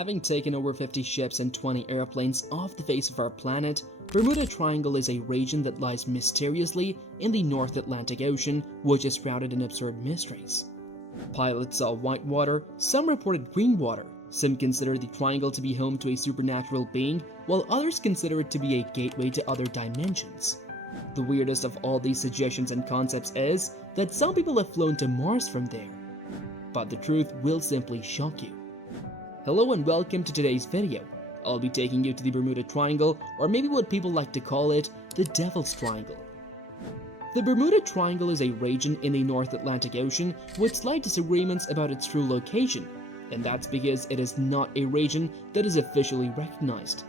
Having taken over 50 ships and 20 airplanes off the face of our planet, Bermuda Triangle is a region that lies mysteriously in the North Atlantic Ocean, which is shrouded in absurd mysteries. Pilots saw white water, some reported green water, some consider the triangle to be home to a supernatural being, while others consider it to be a gateway to other dimensions. The weirdest of all these suggestions and concepts is that some people have flown to Mars from there. But the truth will simply shock you. Hello and welcome to today's video. I'll be taking you to the Bermuda Triangle, or maybe what people like to call it, the Devil's Triangle. The Bermuda Triangle is a region in the North Atlantic Ocean with slight disagreements about its true location, and that's because it is not a region that is officially recognized.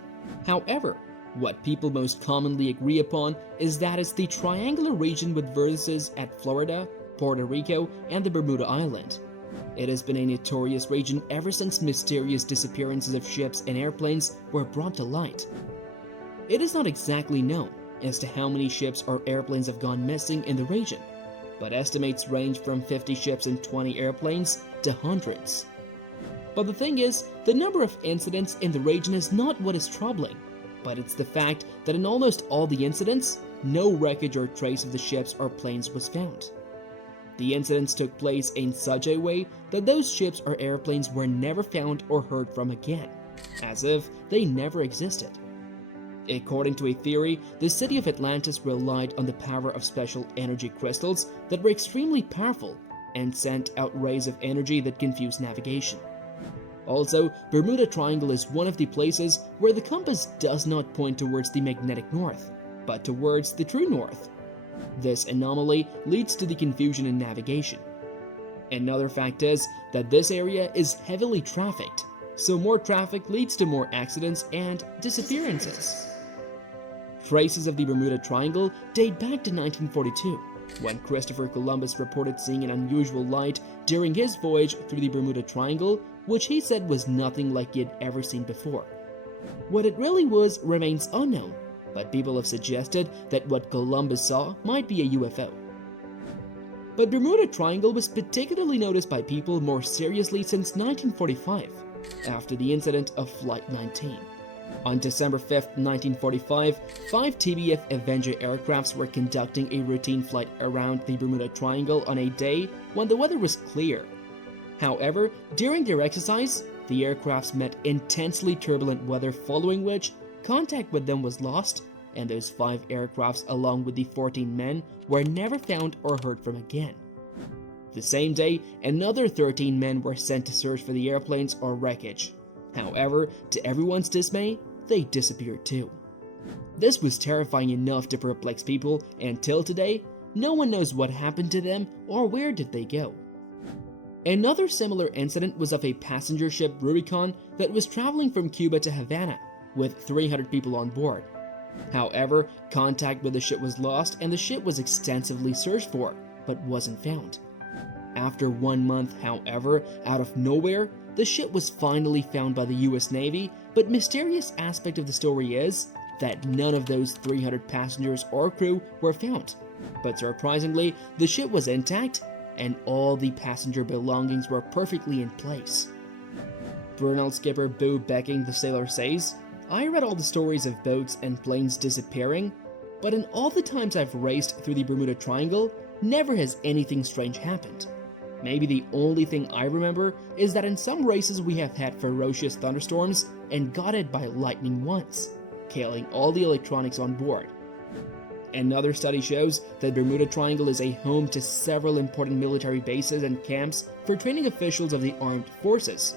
However, what people most commonly agree upon is that it's the triangular region with vertices at Florida, Puerto Rico, and the Bermuda Island. It has been a notorious region ever since mysterious disappearances of ships and airplanes were brought to light. It is not exactly known as to how many ships or airplanes have gone missing in the region, but estimates range from 50 ships and 20 airplanes to hundreds. But the thing is, the number of incidents in the region is not what is troubling, but it's the fact that in almost all the incidents, no wreckage or trace of the ships or planes was found. The incidents took place in such a way that those ships or airplanes were never found or heard from again, as if they never existed. According to a theory, the city of Atlantis relied on the power of special energy crystals that were extremely powerful and sent out rays of energy that confused navigation. Also, Bermuda Triangle is one of the places where the compass does not point towards the magnetic north, but towards the true north. This anomaly leads to the confusion in navigation. Another fact is that this area is heavily trafficked, so more traffic leads to more accidents and disappearances. Traces of the Bermuda Triangle date back to 1942, when Christopher Columbus reported seeing an unusual light during his voyage through the Bermuda Triangle, which he said was nothing like he had ever seen before. What it really was remains unknown, but people have suggested that what Columbus saw might be a UFO. But Bermuda Triangle was particularly noticed by people more seriously since 1945, after the incident of Flight 19. On December 5, 1945, 5 TBF Avenger aircrafts were conducting a routine flight around the Bermuda Triangle on a day when the weather was clear. However, during their exercise, the aircrafts met intensely turbulent weather, following which contact with them was lost, and those 5 aircrafts along with the 14 men were never found or heard from again. The same day, another 13 men were sent to search for the airplanes or wreckage. However, to everyone's dismay, they disappeared too. This was terrifying enough to perplex people, and till today, no one knows what happened to them or where did they go. Another similar incident was of a passenger ship Rubicon that was traveling from Cuba to Havana with 300 people on board. However, contact with the ship was lost and the ship was extensively searched for, but wasn't found. After 1 month, however, out of nowhere, the ship was finally found by the US Navy, but mysterious aspect of the story is that none of those 300 passengers or crew were found. But surprisingly, the ship was intact and all the passenger belongings were perfectly in place. Brunel skipper Boo Becking the sailor says, "I read all the stories of boats and planes disappearing, but in all the times I've raced through the Bermuda Triangle, never has anything strange happened. Maybe the only thing I remember is that in some races we have had ferocious thunderstorms and got hit by lightning once, killing all the electronics on board." Another study shows that Bermuda Triangle is a home to several important military bases and camps for training officials of the armed forces,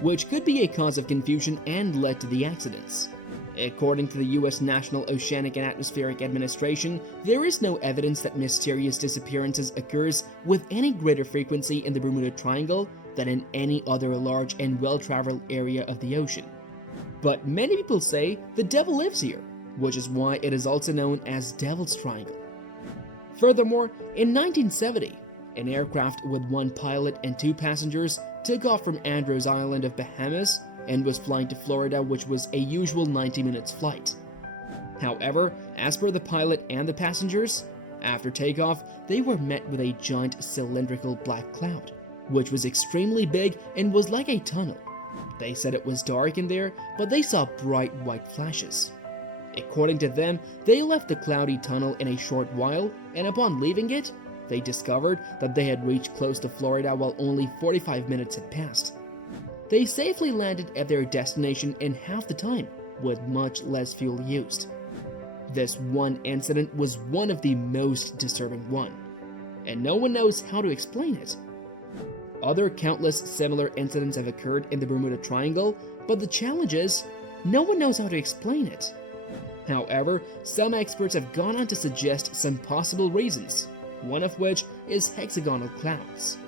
which could be a cause of confusion and led to the accidents. According to the US National Oceanic and Atmospheric Administration, there is no evidence that mysterious disappearances occurs with any greater frequency in the Bermuda Triangle than in any other large and well-traveled area of the ocean. But many people say the devil lives here, which is why it is also known as Devil's Triangle. Furthermore, in 1970, an aircraft with 1 pilot and 2 passengers took off from ANDROS island of Bahamas and was flying to Florida, which was a usual 90 minutes flight. However, as per the pilot and the passengers, after takeoff, they were met with a giant cylindrical black cloud, which was extremely big and was like a tunnel. They said it was dark in there, but they saw bright white flashes. According to them, they left the cloudy tunnel in a short while, and upon leaving it, they discovered that they had reached close to Florida while only 45 minutes had passed. They safely landed at their destination in half the time, with much less fuel used. This one incident was one of the most disturbing one, and no one knows how to explain it. Other countless similar incidents have occurred in the Bermuda Triangle, but the challenge is, no one knows how to explain it. However, some experts have gone on to suggest some possible reasons, one of which is hexagonal clouds.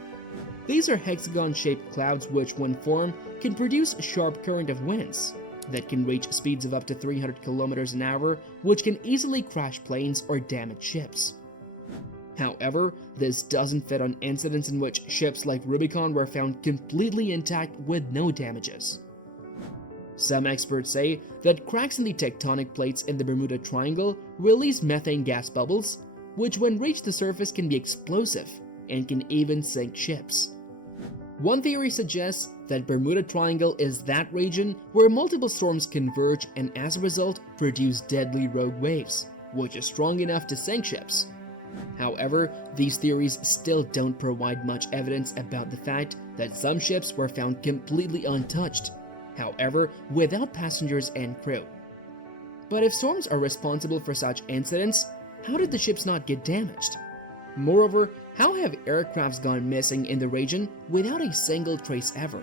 These are hexagon-shaped clouds which, when formed, can produce a sharp current of winds that can reach speeds of up to 300 kilometers an hour, which can easily crash planes or damage ships. However, this doesn't fit on incidents in which ships like Rubicon were found completely intact with no damages. Some experts say that cracks in the tectonic plates in the Bermuda Triangle release methane gas bubbles, which when reach the surface can be explosive and can even sink ships. One theory suggests that Bermuda Triangle is that region where multiple storms converge and as a result produce deadly rogue waves, which is strong enough to sink ships. However, these theories still don't provide much evidence about the fact that some ships were found completely untouched, however, without passengers and crew. But if storms are responsible for such incidents, how did the ships not get damaged? Moreover, how have aircrafts gone missing in the region without a single trace ever?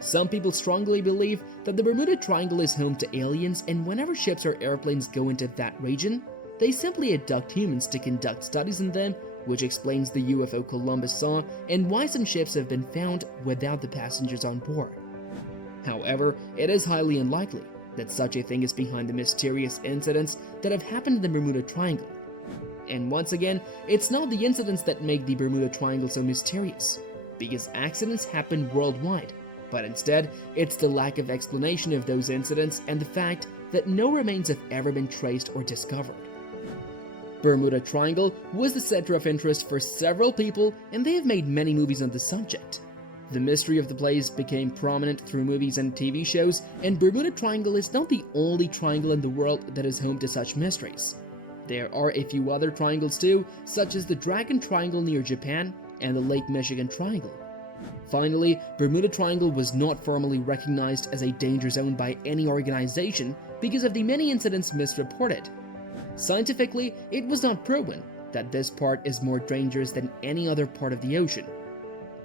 Some people strongly believe that the Bermuda Triangle is home to aliens, and whenever ships or airplanes go into that region, they simply abduct humans to conduct studies on them, which explains the UFO Columbus saw and why some ships have been found without the passengers on board. However, it is highly unlikely that such a thing is behind the mysterious incidents that have happened in the Bermuda Triangle. And once again, it's not the incidents that make the Bermuda Triangle so mysterious, because accidents happen worldwide, but instead, it's the lack of explanation of those incidents and the fact that no remains have ever been traced or discovered. Bermuda Triangle was the center of interest for several people, and they have made many movies on the subject. The mystery of the place became prominent through movies and TV shows, and Bermuda Triangle is not the only triangle in the world that is home to such mysteries. There are a few other triangles too, such as the Dragon Triangle near Japan and the Lake Michigan Triangle. Finally, Bermuda Triangle was not formally recognized as a danger zone by any organization because of the many incidents misreported. Scientifically, it was not proven that this part is more dangerous than any other part of the ocean.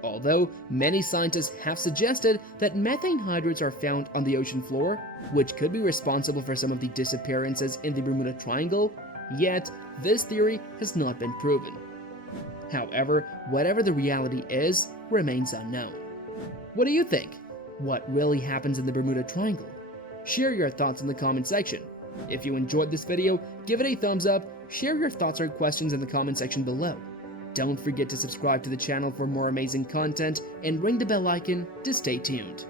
Although many scientists have suggested that methane hydrates are found on the ocean floor, which could be responsible for some of the disappearances in the Bermuda Triangle, yet this theory has not been proven. However, whatever the reality is, remains unknown. What do you think? What really happens in the Bermuda Triangle? Share your thoughts in the comment section. If you enjoyed this video, give it a thumbs up, share your thoughts or questions in the comment section below. Don't forget to subscribe to the channel for more amazing content and ring the bell icon to stay tuned.